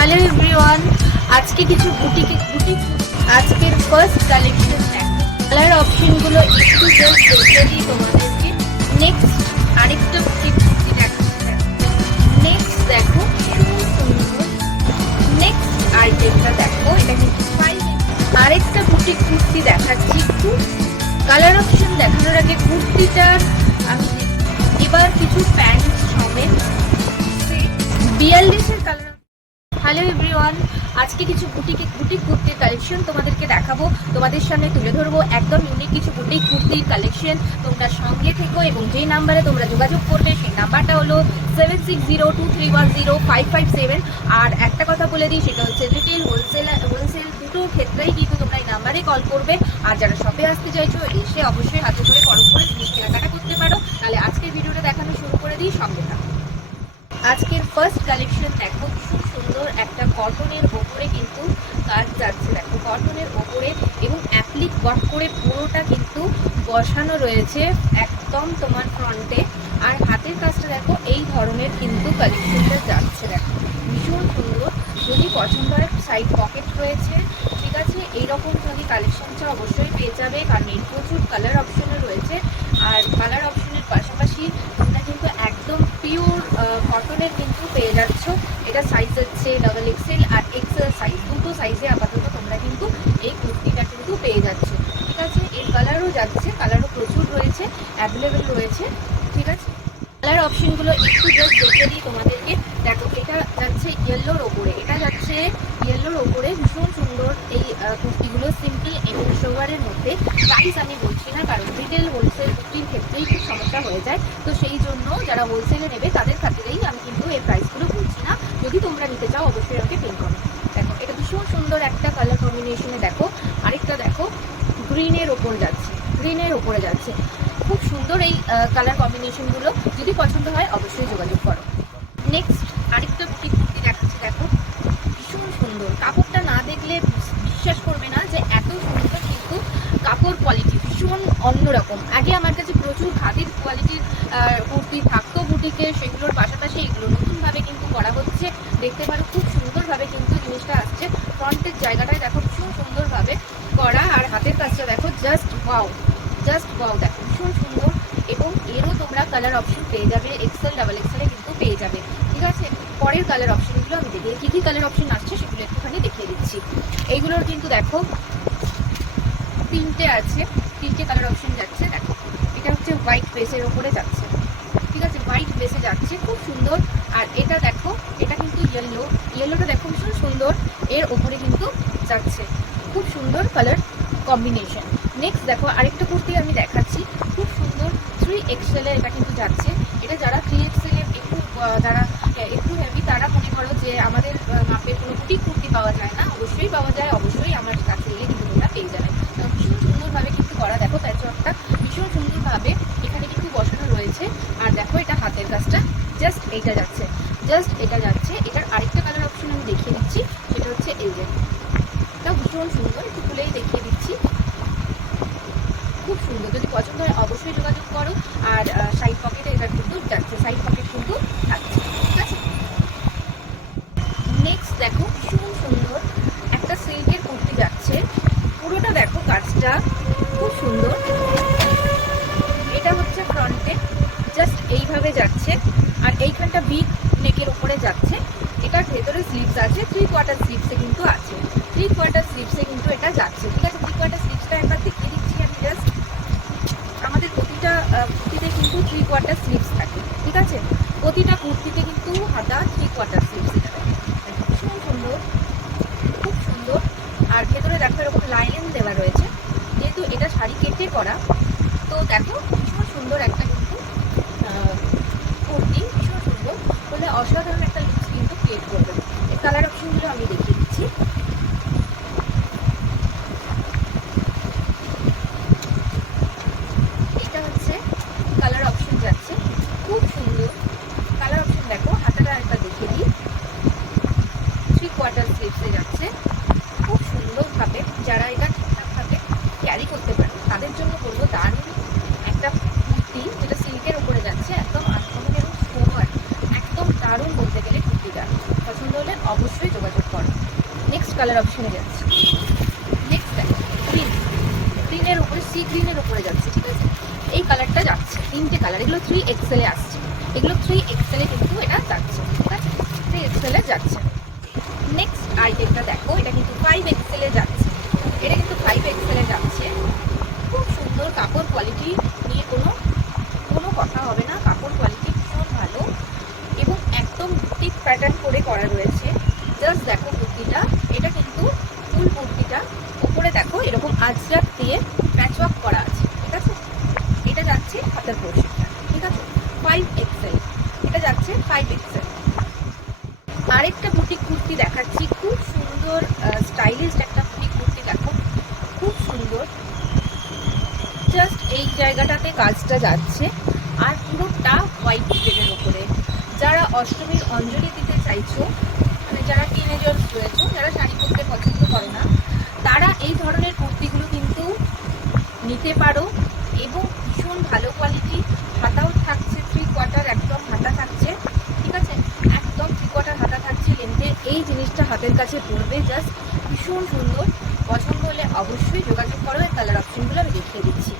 Hello everyone, আজকে কিছু boutique আজকের ফার্স্ট কালেকশন কালার অপশনগুলো একটু জাস্ট দেখে দিই তোমাদেরকে। নেক্সট আরেকটা বুটিক কুর্তি দেখাচ্ছি। নেক্সট দেখো খুব সুন্দর। নেক্সট আইটেমটা দেখো, এটা কিন্তু আরেকটা বুটিক কুর্তি দেখাচ্ছি। একটু কালার অপশন দেখানোর আগে কুর্তিটা আমি এবার কিছু প্যান্ট সমেত 42-এর কালার। হ্যালো এভরিওয়ান, আজকে কিছু বুটিক কুর্তির কালেকশন তোমাদেরকে দেখাবো, তোমাদের সামনে তুলে ধরবো একদম ইউনিক কিছু বুটিক কুর্তির কালেকশন। তোমরা সঙ্গে থেকো এবং যে নাম্বারে তোমরা যোগাযোগ করবে সেই নাম্বারটা হলো 7602310557। আর একটা কথা বলে দিই, সেটা হচ্ছে রিটেল হোলসেল দুটো ক্ষেত্রেই কিন্তু তোমরা এই নাম্বারে কল করবে। আর যারা শপে আসতে চাইছো এসে অবশ্যই হাতে ধরে পরখ করে জিনিস কেনাকাটা করতে পারো। তাহলে আজকের ভিডিওটা দেখানো শুরু করে দিই, সঙ্গে থাকো। আজকের ফার্স্ট কালেকশন দেখো, খুব সুন্দর একটা কটনের ওপরে কিন্তু কাজ যাচ্ছে। দেখো কটনের ওপরে এবং অ্যাপ্লিক ওয়ার্ক করে পুরোটা কিন্তু বসানো রয়েছে একদম তোমার ফ্রন্টে। আর হাতের কাজটা দেখো এই ধরনের কিন্তু কালেকশনটা যাচ্ছে। দেখো ভীষণ সুন্দর, যদি পছন্দ হয় সাইড পকেট রয়েছে, ঠিক আছে। এইরকম যদি কালেকশনটা অবশ্যই পেয়ে যাবে, কারণ এই প্রচুর কালার অপশনও রয়েছে। আর কালার অপশনের পাশাপাশি তোমরা কিন্তু একদম পিওর কটনের কিন্তু পেয়ে যাচ্ছ। এটা সাইজ হচ্ছে XXL আর XL সাইজ, দুটো সাইজে আপাতত তোমরা কিন্তু এই কুর্তিটা কিন্তু পেয়ে যাচ্ছ, ঠিক আছে। এর কালারও যাচ্ছে, কালারও প্রচুর রয়েছে, অ্যাভেলেবেল রয়েছে, ঠিক আছে। কালার অপশনগুলো একটু জাস্ট দেখে দিই তোমাদেরকে। দেখো এটা যাচ্ছে ইয়েলোর ওপরে, এটা যাচ্ছে ইয়েলোর ওপরে। ভীষণ সুন্দর এই কুর্তিগুলো, সিম্পল এবং সোভারের মধ্যে। প্রাইস আমি বলছি না, কারণ রিটেল হোলসেল কুর্তির ক্ষেত্রেই খুব সমস্যা হয়ে যায়। তো সেই জন্য যারা হোলসেলে নেবে তাদের খাতিরেই আমি কিন্তু এই প্রাইসগুলো বলছি না। যদি তোমরা নিতে চাও অবশ্যই আমাকে পেন করো। দেখো এটা ভীষণ সুন্দর একটা কালার কম্বিনেশনে। দেখো আরেকটা দেখো গ্রিনের ওপর যাচ্ছে, গ্রিনের ওপরে যাচ্ছে। খুব সুন্দর এই কালার কম্বিনেশনগুলো, যদি পছন্দ হয় অবশ্যই যোগাযোগ করো। নেক্সট আরেকটা বুটিক কুর্তি দেখাচ্ছি। দেখো ভীষণ সুন্দর, কাপড়টা না দেখলে বিশ্বাস করবে না যে এত সুন্দর, কিন্তু কাপড় কোয়ালিটি ভীষণ অন্যরকম। আগে আমার কাছে প্রচুর খাদির কোয়ালিটির কুর্তি থাকতো বুটিকে, সেগুলোর পাশাপাশি এগুলো নতুনভাবে কিন্তু করা হচ্ছে। দেখতে পারো খুব সুন্দরভাবে কিন্তু জিনিসটা আসছে। ফ্রন্টের জায়গাটায় দেখো ভীষণ সুন্দরভাবে করা, আর হাতের কাজটা দেখো জাস্ট ওয়াও, জাস্ট ওয়াও। দেখো ভীষণ সুন্দর, এবং এরও তোমরা কালার অপশন পেয়ে যাবে, XL XXL কিন্তু পেয়ে যাবে, ঠিক আছে। পরের কালার অপশনগুলো আমি দেখি কী কী কালার অপশন আসছে সেগুলো একটুখানি দেখিয়ে দিচ্ছি। এইগুলোর কিন্তু দেখো তিনটে আছে, তিনটে কালার অপশন যাচ্ছে। দেখো এটা হচ্ছে হোয়াইট বেসের ওপরে যাচ্ছে, ঠিক আছে, হোয়াইট বেসে যাচ্ছে, খুব সুন্দর। আর এটা দেখো, এটা কিন্তু ইয়েলোটা দেখো ভীষণ সুন্দর, এর ওপরে কিন্তু যাচ্ছে, খুব সুন্দর কালার কম্বিনেশন। নেক্সট দেখো আরেকটা কুর্তি আমি দেখাচ্ছি, খুব সুন্দর 3XL এর এটা কিন্তু যাচ্ছে। এটা যারা 3XL এর একটু যারা একটু হেভি, তারা মনে করো যে আমাদের মাপের কোনো বুটিক কুর্তি পাওয়া যায় না, অবশ্যই পাওয়া যায়, অবশ্যই আমার কাছে এলে কিন্তু তোমরা পেয়ে যাবে। ভীষণ সুন্দরভাবে কিন্তু করা, দেখো প্যাচওয়ার্কটা ভীষণ সুন্দরভাবে এখানে কিন্তু বসানো রয়েছে। আর দেখো এটা হাতের কাজটা জাস্ট এইটা যাচ্ছে, জাস্ট এটা যাচ্ছে। এটার আরেকটা কালার অপশন আমি দেখিয়ে দিচ্ছি, সেটা হচ্ছে এই যে, এটা ভীষণ সুন্দর, একটু খুলেই দেখিয়ে দিচ্ছি, খুব সুন্দর। যদি পছন্দ হয় অবশ্যই যোগাযোগ করো। আর সাইড পকেটে এটা কিন্তু যাচ্ছে, সাইড পকেট কিন্তু থাকছে, ঠিক আছে। নেক্সট দেখো ভীষণ সুন্দর একটা সিল্কের কুর্তি যাচ্ছে, পুরোটা দেখো কাজটা খুব সুন্দর। এটা হচ্ছে ফ্রন্টে জাস্ট এইভাবে যাচ্ছে, আর এইখানটা বিগ নেকের উপরে যাচ্ছে। এটার ভেতরে স্লিভস আছে, 3/4 স্লিভসে কিন্তু আছে, 3/4 স্লিভসে কিন্তু এটা যাচ্ছে, ঠিক আছে। 3/4 স্লিভসটা একবার দেখিয়ে দিচ্ছি আমি জাস্ট। আমাদের প্রতিটা কুর্তিতে কিন্তু 3/4 স্লিভস থাকে, ঠিক আছে। প্রতিটা কুর্তিতে কিন্তু হাতা 3/4 স্লিভস, এটা ভীষণ সুন্দর, খুব সুন্দর। আর ভেতরে দেখো এরকম লাইন দেওয়া রয়েছে, যেহেতু এটা শাড়ি কেটে করা, তো দেখো ভীষণ সুন্দর একটা কিন্তু কুর্তি, ভীষণ সুন্দর বলে অসাধারণ একটা লুকস কিন্তু ক্রিয়েট করবে। এই কালার অপশনগুলো আমি দেখিয়ে দিচ্ছি। এটা হচ্ছে কালার অপশন যাচ্ছে, খুব সুন্দর কালার অপশন। দেখো হাতাটা একবার দেখিয়ে দিই, 3/4 স্লিভসে যাচ্ছে, খুব সুন্দরভাবে। যারা এটা ঠিকঠাকভাবে ক্যারি করতে পারে তাদের জন্য বলবো দারুণ একটা কুর্তি, যেটা সিল্কের উপরে যাচ্ছে, একদম আনকমন এবং সোবার, একদম দারুণ বলতে গেলে কুর্তিটা। পছন্দ হলে অবশ্যই যোগাযোগ করো। নেক্সট কালার অপশনে যাচ্ছে। নেক্সট দেখো গ্রিনের উপরে, সি গ্রিনের উপরে যাচ্ছে, ঠিক আছে। এই কালারটা যাচ্ছে, 3টে কালার, এগুলো 3XL এ আসছে, এগুলো 3XL এ কিন্তু এটা যাচ্ছে, ঠিক আছে, 3XL এ যাচ্ছে। নেক্সট আইটেমটা দেখো, এটা কিন্তু 5XL এ যাচ্ছে, এটা কিন্তু 5XL এ যাচ্ছে। খুব সুন্দর কাপড় কোয়ালিটি নিয়ে কোনো কথা হবে না, কাপড় কোয়ালিটি ভীষণ ভালো এবং একদম বুটিক প্যাটার্ন করে করা রয়েছে। জাস্ট দেখো কুর্তিটা, এটা কিন্তু ফুল কুর্তিটা উপরে দেখো এরকম আজরাক দিয়ে প্যাচওয়ার্ক করা আছে, ঠিক আছে। এটা যাচ্ছে হাতের পোর্শনটা, ঠিক আছে, 5XL, এটা যাচ্ছে 5XL। আরেকটা বুটিক কুর্তি দেখাচ্ছি, খুব সুন্দর স্টাইলিশ একটা বুটিক কুর্তি দেখো, খুব সুন্দর। জাস্ট এই জায়গাটাতে কাজটা যাচ্ছে আর পুরোটা হোয়াইট শেডের উপরে। যারা অষ্টমীর অঞ্জলি দিতে চাইছো, মানে যারা টিনেজার্স রয়েছে, যারা শাড়ি পরতে পছন্দ করো না, তারা এই ধরনের কুর্তিগুলো কিন্তু নিতে পারো এবং ভীষণ ভালো কোয়ালিটি। হাতাও থাকছে 3/4 একদম হাতা থাকছে, ঠিক আছে, একদম 3/4 হাতা থাকছে লেন্থে। এই জিনিসটা হাতের কাছে পড়বে, জাস্ট ভীষণ সুন্দর। পছন্দ হলে অবশ্যই যোগাযোগ করো। এই কালার অপশনগুলো আমি দেখিয়ে দিচ্ছি।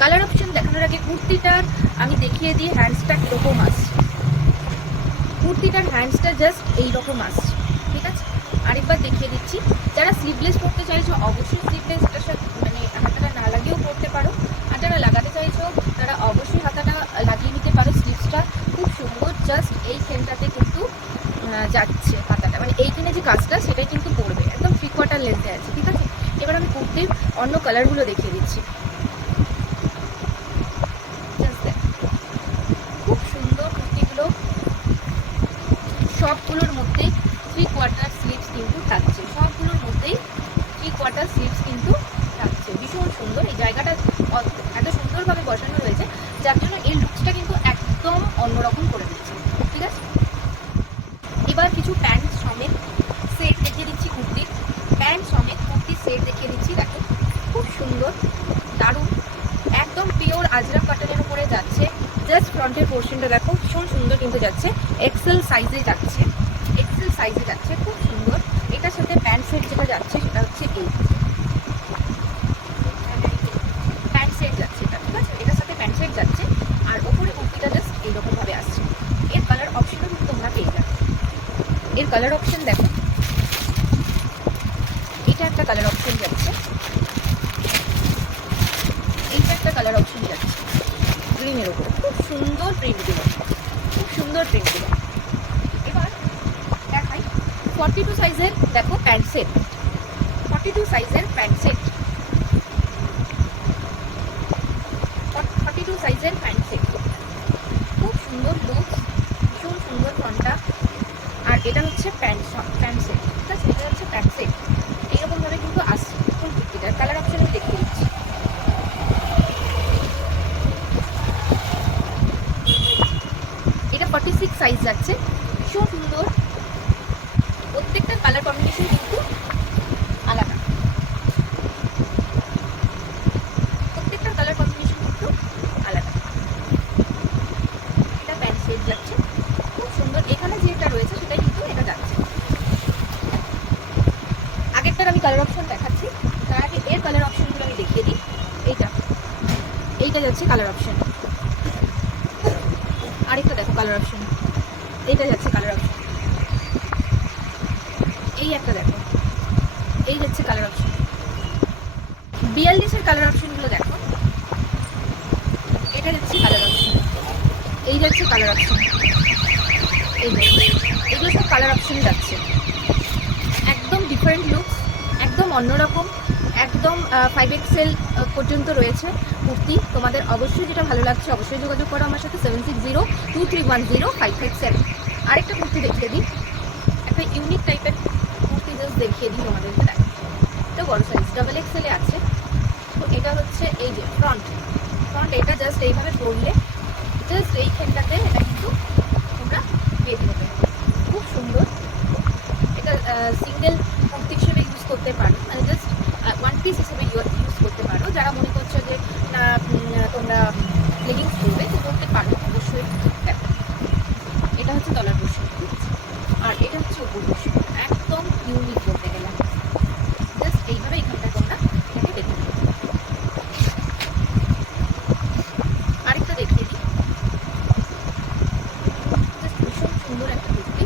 কালার অপশন দেখানোর আগে কুর্তিটার আমি দেখিয়ে দিই হ্যান্ডসটা কীরকম আসছে। কুর্তিটার হ্যান্ডসটা জাস্ট এইরকম আসছে, ঠিক আছে, আরেকবার দেখিয়ে দিচ্ছি। যারা স্লিভলেস পরতে চাইছো অবশ্যই স্লিভলেস এটার সাথে মানে হাতাটা না লাগিয়েও পরতে পারো, আর যারা লাগাতে চাইছো তারা অবশ্যই হাতাটা লাগিয়ে নিতে পারো। স্লিভসটা খুব সুন্দর, জাস্ট এই সেন্টারতে কিন্তু যাচ্ছে হাতাটা, মানে এইখানে যে কাজটা সেটাই কিন্তু পড়বে, একদম 3/4 লেন্থে আছে, ঠিক আছে। এবার আমি কুর্তির অন্য কালারগুলো দেখিয়ে দিচ্ছি। খুব সুন্দর কুর্তিগুলো, সবগুলোর মধ্যে 3/4 স্লিভস কিন্তু থাকছে, সবগুলোর মধ্যেই 3/4 স্লিভস কিন্তু থাকছে। ভীষণ সুন্দর, এই জায়গাটা এত সুন্দরভাবে বসানো রয়েছে যার জন্য এই লুকসটা কিন্তু একদম অন্যরকম করে দিচ্ছে, ঠিক আছে। এবার কিছু প্যান্ট সমেত সেট দেখিয়ে দিচ্ছি, কুর্তির প্যান্ট সমেত কুর্তির সেট দেখিয়ে দিচ্ছি। দেখো খুব সুন্দর, দারুণ, একদম পিওর আজরাক কটনের উপরে যাচ্ছে। জাস্ট ফ্রন্টের পোর্শনটা দেখো ভীষণ সুন্দর কিন্তু যাচ্ছে, এক্সেল সাইজে যাচ্ছে, এক্সেল সাইজে যাচ্ছে, খুব সুন্দর। এটার সাথে প্যান্ট সেট যেটা যাচ্ছে সেটা হচ্ছে এই প্যান্ট সেট যাচ্ছে, এটা ঠিক আছে, এটার সাথে প্যান্ট সেট যাচ্ছে। আর ওপরে কুর্তিটা জাস্ট এইরকম ভাবে আসছে। এর কালার অপশনও কিন্তু তোমরা পেয়ে যাবে। এর কালার অপশন দেখো, এটা একটা কালার অপশন যাচ্ছে, এইটা একটা কালার অপশন যাচ্ছে গ্রিনের উপরে। খুব সুন্দর প্রিন্টগুলো, খুব সুন্দর প্রিন্টগুলো। এবার দেখাই 42 সাইজের দেখো প্যান্ট সেট, 42 সাইজের প্যান্ট সেট, 42 সাইজের প্যান্ট সেট, খুব সুন্দর লুক, ভীষণ সুন্দর ফ্রন্টটা। আর এটা হচ্ছে প্যান্ট সেট, ঠিক আছে, এটা হচ্ছে প্যান্ট সেট। এইরকমভাবে কিন্তু আসছে ফুল কুর্তিটার কালার অপশন আমি দেখিয়ে দিচ্ছি। এটা 46 সাইজ যাচ্ছে, ভীষণ সুন্দর। প্রত্যেকটা কালার কম্বিনেশন কিন্তু আলাদা, প্রত্যেকটা কালার কম্বিনেশন কিন্তু আলাদা। এটা প্যান্ট সেট যাচ্ছে, খুব সুন্দর। এখানে যেটা রয়েছে সেটাই কিন্তু এটা যাচ্ছে। আগেরটার আমি কালার অপশন দেখাচ্ছি, তার আগে এর কালার অপশনগুলো আমি দেখিয়ে দিই। এইটা যাচ্ছে কালার অপশন। আরেকটা দেখো কালার অপশন, এইটা যাচ্ছে কালার অপশন। এই একটা দেখো, এই যাচ্ছে কালার অপশন। 42 কালার অপশনগুলো দেখো, এটা যাচ্ছে কালার অপশন, এই যাচ্ছে কালার অপশন, এই দেখো, এগুলো সব কালার অপশনে যাচ্ছে। একদম ডিফারেন্ট লুকস, একদম অন্যরকম, একদম 5XL পর্যন্ত রয়েছে কুর্তি। তোমাদের অবশ্যই যেটা ভালো লাগছে অবশ্যই যোগাযোগ করো আমার সাথে 7602310557। আরেকটা কুর্তি দেখিয়ে দিই, একটা ইউনিক টাইপের কুর্তি জাস্ট দেখিয়ে দিই তোমাদেরকে। দেখো এটা বড় সাইজ XXL এ আছে। তো এটা হচ্ছে এই যে ফ্রন্ট, এটা জাস্ট এইভাবে পরলে জাস্ট এইখানটাতে এটা কিন্তু তোমরা বেঁধে নেবে, খুব সুন্দর। এটা সিঙ্গেল কুর্তি হিসেবে ইউজ করতে পারো, মানে জাস্ট ওয়ান পিস হিসেবে ইউজ করতে পারো। যারা মনে করছো যে না তোমরা লেগিংস পরবে তো করতে পারো অবশ্যই। দেখো এটা হচ্ছে তলার পোর্শন, আর এটা হচ্ছে উপর পোর্শন, একদম ইউনিক বলতে গেলে। জাস্ট এইভাবে এখানটা তোমরা এটাকে দেখে নিও। আরেকটা দেখিয়ে দিই, জাস্ট ভীষণ সুন্দর একটা কুর্তি,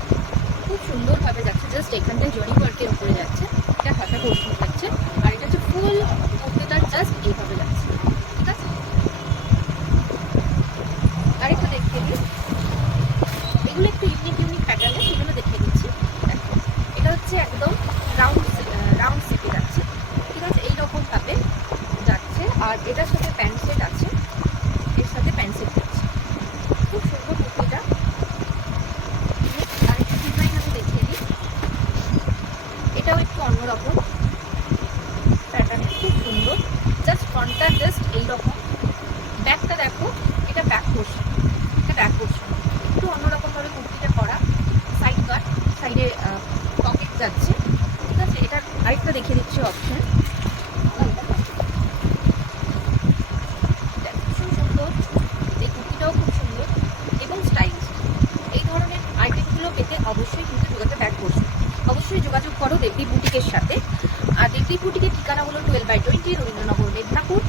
খুব সুন্দরভাবে যাচ্ছে। জাস্ট এখানটায় জরি ওয়ার্কের উপরে যাচ্ছে, এটা হাতা পোর্শন যাচ্ছে, আর এটা হচ্ছে ফুল কুর্তিটা জাস্ট এইভাবে যাচ্ছে। ঠিক আছে, আরেকটা দেখিয়ে দিই, এগুলো একটু ইউনিক ইউনিক প্যাটার্নের, সেগুলো দেখিয়ে দিচ্ছি। দেখো এটা হচ্ছে একদম রাউন্ড সেটে যাচ্ছে। ঠিক আছে, এইরকম ভাবে যাচ্ছে, আর এটার সাথে প্যান্ট সেট আছে, এর সাথে প্যান্ট সেট যাচ্ছে। খুব সুন্দর কুর্তিটা। আরেকটা ডিজাইন আমি দেখিয়ে দিই, এটাও একটু অন্যরকম প্যাটার্নের, খুব সুন্দর। জাস্ট ফ্রন্টটা জাস্ট এইরকম, ব্যাকটা দেখো, এটা ব্যাক পোর্শন, এটা ব্যাক পোর্শন একটু অন্যরকম ভাবে কুর্তিটা করা, সাইড কাট, সাইডে পকেট যাচ্ছে। ঠিক আছে, এটার আরেকটা দেখিয়ে দিচ্ছি অপশন, ভীষণ সুন্দর, এই কুর্তিটাও খুব সুন্দর এবং স্টাইলিশ। এই ধরনের আইটেমগুলো পেতে অবশ্যই কিন্তু যোগাযোগ ব্যাক পোর্শন, অবশ্যই যোগাযোগ করো দেবদীপ বুটিকের সাথে। আর দেবদীপ বুটিকের ঠিকানা হলো 12/20 রবীন্দ্রনগর, মেদিনীপুর।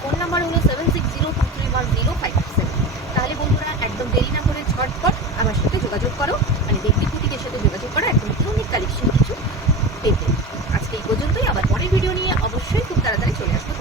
ফোন নাম্বার হলো 7602310567। তাহলে বন্ধুরা একদম দেরি না করে ঝটপট আমার সাথে যোগাযোগ করো, মানে দেবদীপ বুটিকের সাথে যোগাযোগ করো একদম ইউনিক কালেকশন কিছু পেতে। আজকে এই পর্যন্তই, আবার পরের ভিডিও নিয়ে অবশ্যই খুব তাড়াতাড়ি চলে আসবো।